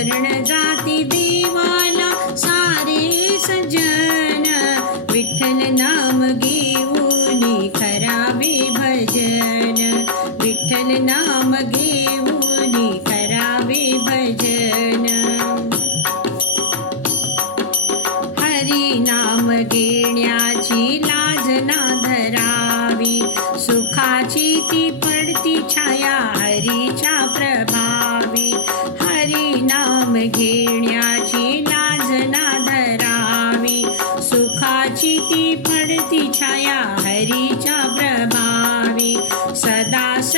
शरण जाती देवाला सारे सजन विठ्ठल नाम घेऊन करावे भजन. विठ्ठल नाम घेऊन करावे भजन. हरी नाम घेण्या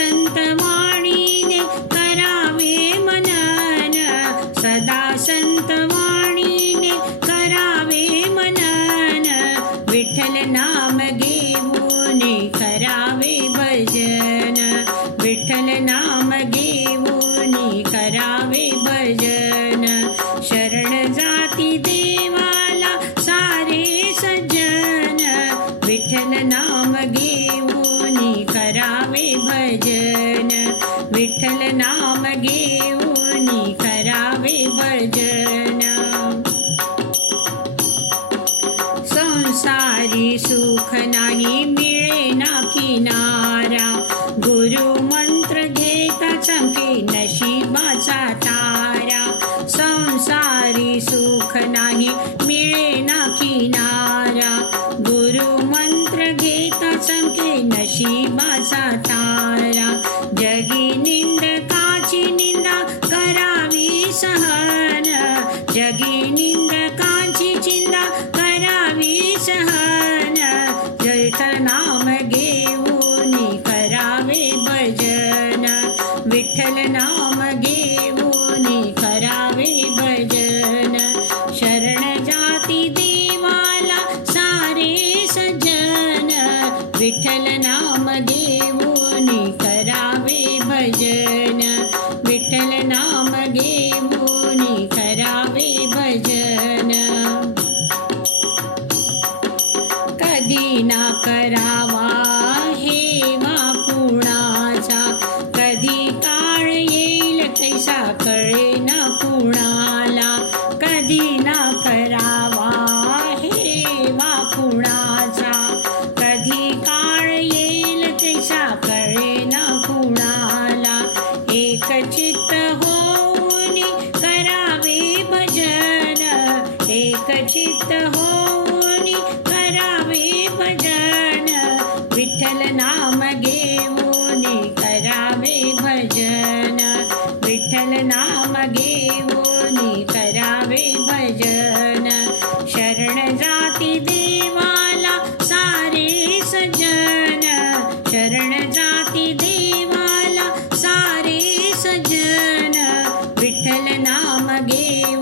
संतमा भजन संसारी सुख नाही मिळे ना किनारा। गुरु मंत्र घेता चंके नशिबाचा तारा। संसारी सुख नाही मिळे ना किनारा। गुरु मंत्र घेता चंके नशिबाचा तारा। जगी निंद काची निंदा करावी सहा। जगी निंदकाची चिंता करावी सहन. जयथ नाम घेऊन करावे भजन. विठ्ठल नाम घेऊन करावे भजन. शरण जाती देवाला सारे सज्जन विठ्ठल नाम घेऊन करावे भजन. ना करावा. हे कुणाचा? कधी काळ येईल कैसा कळे ना कुणाला. कधी ना करावा. हेवा कुणाचा? कधी काळ येईल कैसा कळे ना कुणाला. एक चित्त होऊन करावे भजन. एक चित्त हो नाम घेऊन करावे भजन. विठ्ठल नाम घेऊन करावे भजन. शरण जाती देवाला सारे सजन. शरण जाती देवाला सारे सजन. विठ्ठल नाम घेऊन